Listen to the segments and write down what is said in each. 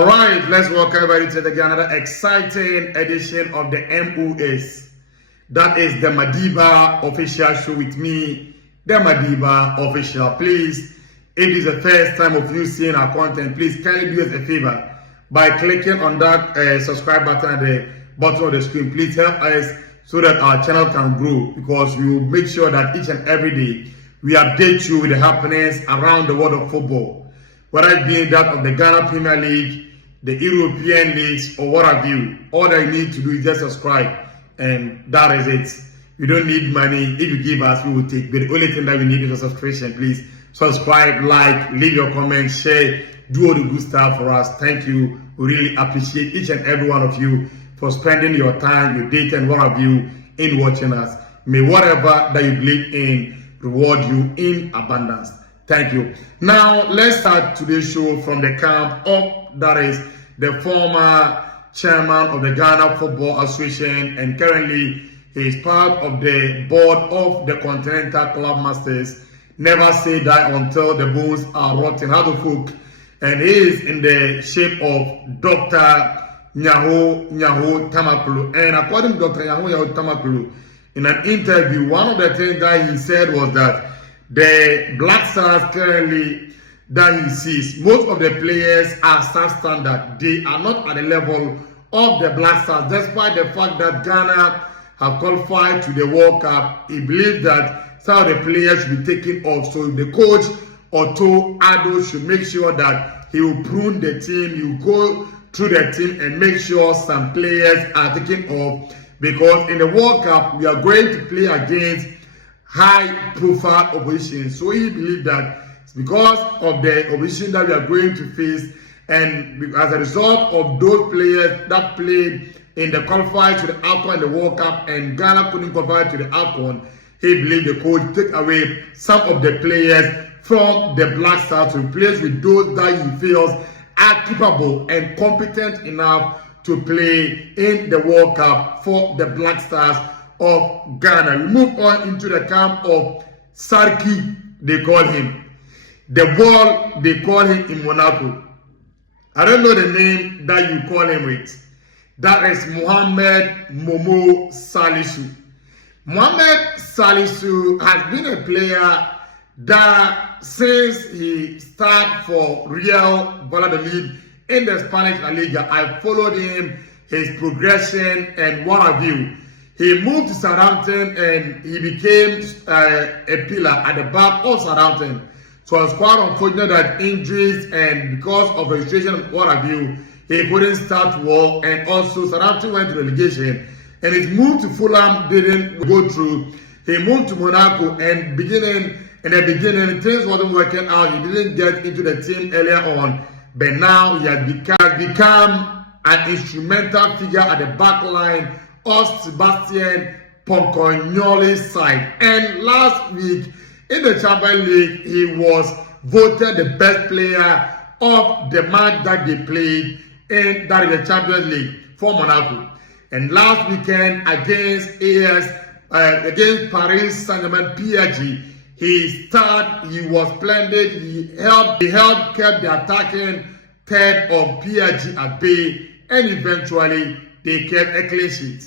All right, let's welcome everybody to another exciting edition of the MOS. That is the Madiba official show with me, the Madiba official. Please, if it is the first time of you seeing our content, please kindly do us a favor by clicking on that subscribe button at the bottom of the screen. Please help us so that our channel can grow, because we will make sure that each and every day we update you with the happenings around the world of football, whether it be that of the Ghana Premier League, the European leagues, or what have you. All that you need to do is just subscribe, and that is it. You don't need money. If you give us, we will take. But the only thing that we need is a subscription. Please subscribe, like, leave your comments, share, do all the good stuff for us. Thank you. We really appreciate each and every one of you for spending your time, your data, and what have you in watching us. May whatever that you believe in reward you in abundance. Thank you. Now, let's start today's show from the camp of, that is, the former chairman of the Ghana Football Association, and currently he is part of the board of the Continental Club Masters. Never say die until the bones are rotten. How to folk, and he is in the shape of Dr. Nyaho Tamakulu. And according to Dr. Nyaho Tamakulu, in an interview, one of the things that he said was that the Black Stars currently that he sees, most of the players are substandard. They are not at the level of the Black Stars, despite the fact that Ghana have qualified to the World Cup. He believes that some of the players should be taken off. So the coach, Otto Addo, should make sure that he will prune the team, he will go through the team and make sure some players are taken off, because in the World Cup we are going to play against high-profile opposition. So he believes that it's because of the opposition that we are going to face, and as a result of those players that played in the qualifiers to the AFCON and the World Cup, and Ghana couldn't qualify to the AFCON, he believes the coach take away some of the players from the Black Stars to replace with those that he feels are capable and competent enough to play in the World Cup for the Black Stars of Ghana. We move on into the camp of Sarki, they call him. The Wall, they call him in Monaco. I don't know the name that you call him with. That is Mohamed Momo Salisu. Mohamed Salisu has been a player that since he started for Real Valladolid in the Spanish La Liga, I followed him, his progression and what have you. He moved to Southampton and he became a pillar at the back of Southampton. So it's quite unfortunate that injuries and because of registration and what have you, he couldn't start well, and also Southampton went to relegation. And his move to Fulham didn't go through. He moved to Monaco, and in the beginning things wasn't working out. He didn't get into the team earlier on, but now he has become an instrumental figure at the back line of Sebastian Poncognoli's side. And last week in the Champions League, he was voted the best player of the match that they played in that is the Champions League for Monaco. And last weekend against against Paris Saint-Germain PSG, he was splendid. He kept the attacking third of PSG at bay, and eventually they kept a clean sheet.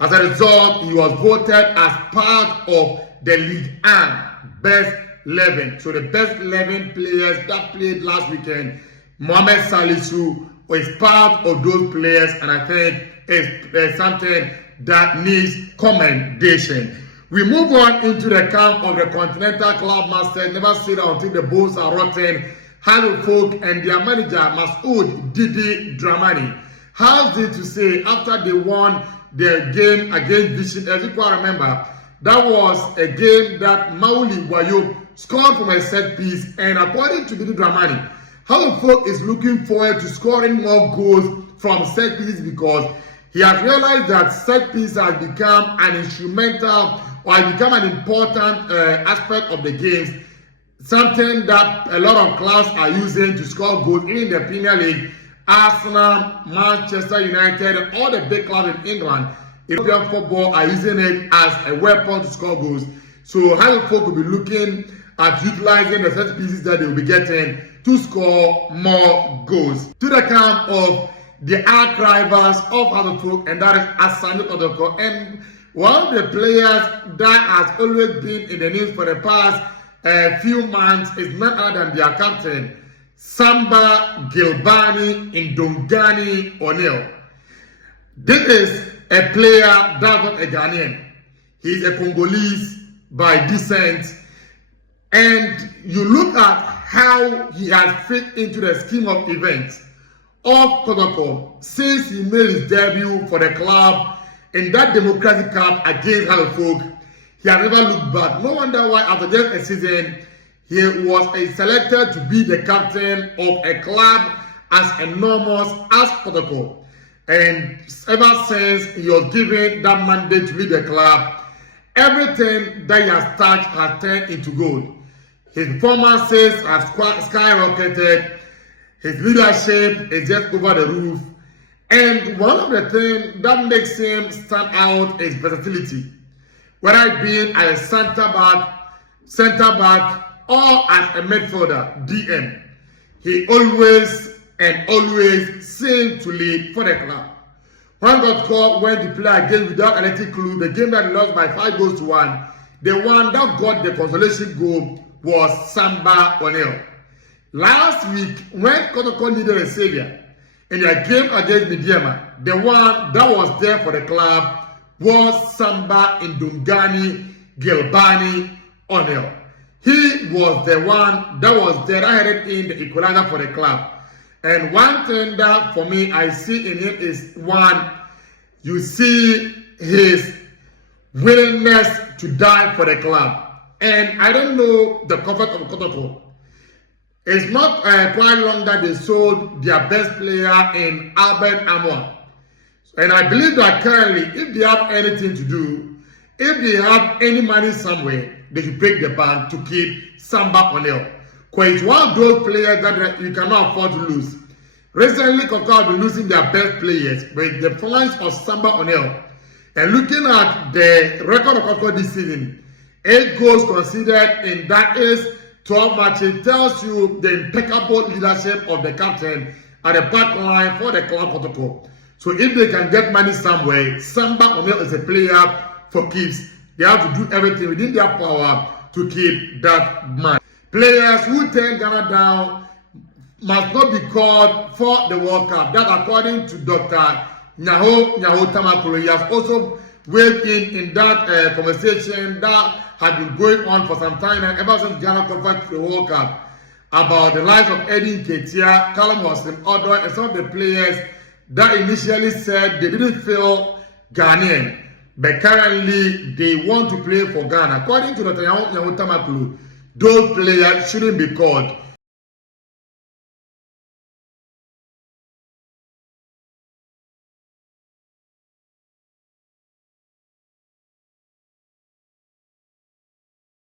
As a result, he was voted as part of the Ligue 1 best 11. So the best 11 players that played last weekend, Mohamed Salisu was part of those players, and I think it's something that needs commendation. We move on into the camp of the Continental Club Masters. Never sit down until the bones are rotten. Harry Folk and their manager, Masoud Didi Dramani, how's it to say after they won their game against Vision? As you can remember, that was a game that Mauli Wayo scored from a set piece, and according to Didi Dramani, Harry Folk is looking forward to scoring more goals from set pieces, because he has realized that set piece has become an instrumental or has become an important aspect of the games, something that a lot of clubs are using to score goals in the Premier League. Arsenal, Manchester United, and all the big clubs in England, European football, are using it as a weapon to score goals. So Harry Folk will be looking at utilizing the set pieces that they will be getting to score more goals. To the camp of the arch rivals of Kotoko, and that is Asante Kotoko. And one of the players that has always been in the news for the past few months is none other than their captain, Samba Gilbani Indongani O'Neill. This is a player that's not a Ghanaian. He's a Congolese by descent. And you look at how he has fit into the scheme of events of Kotoko since he made his debut for the club in that Democratic Cup against Kotoko. He has never looked back. No wonder why after just a season, he was selected to be the captain of a club as enormous as Kotoko. And ever since he was given that mandate to lead the club, everything that he has touched has turned into gold. His performances have skyrocketed. His leadership is just over the roof. And one of the things that makes him stand out is versatility. Whether it being as a center back, or as a midfielder, DM, he always seemed to lead for the club. When Kotoko went to play again without anything clue, the game that lost by 5-1, the one that got the consolation goal was Samba O'Neill. Last week, when Kotoko needed a savior in their game against Midiama, the one that was there for the club was Samba Indongani Gilbani O'Neill. He was the one that was there that headed in the equalizer for the club. And one thing that for me I see in him is one, you see his willingness to die for the club. And I don't know the comfort of Kotoko. It's not quite long that they sold their best player in Albert Amor. And I believe that currently, if they have anything to do, if they have any money somewhere, they should break the bank to keep Samba O'Neill. Because it's one of those players that you cannot afford to lose. Recently, Kotoko have been losing their best players, but the performance of Samba O'Neill, and looking at the record of Kotoko this season, 8 goals conceded in that is 12 matches, tells you the impeccable leadership of the captain at the back line for the club Kotoko. So if they can get money somewhere, Samba O'Neill is a player for keeps. They have to do everything within their power to keep that money. Players who turn Ghana down must not be called for the World Cup. That according to Dr. Nyaho Tamakolo, he has also weighed in that conversation that had been going on for some time and ever since Ghana qualified to the World Cup about the lives of Eddie Nketiah, Callum Hudson-Odoi, and some of the players that initially said they didn't feel Ghanaian, but currently they want to play for Ghana. According to Dr. Nyaho Tamakolo, those players shouldn't be called.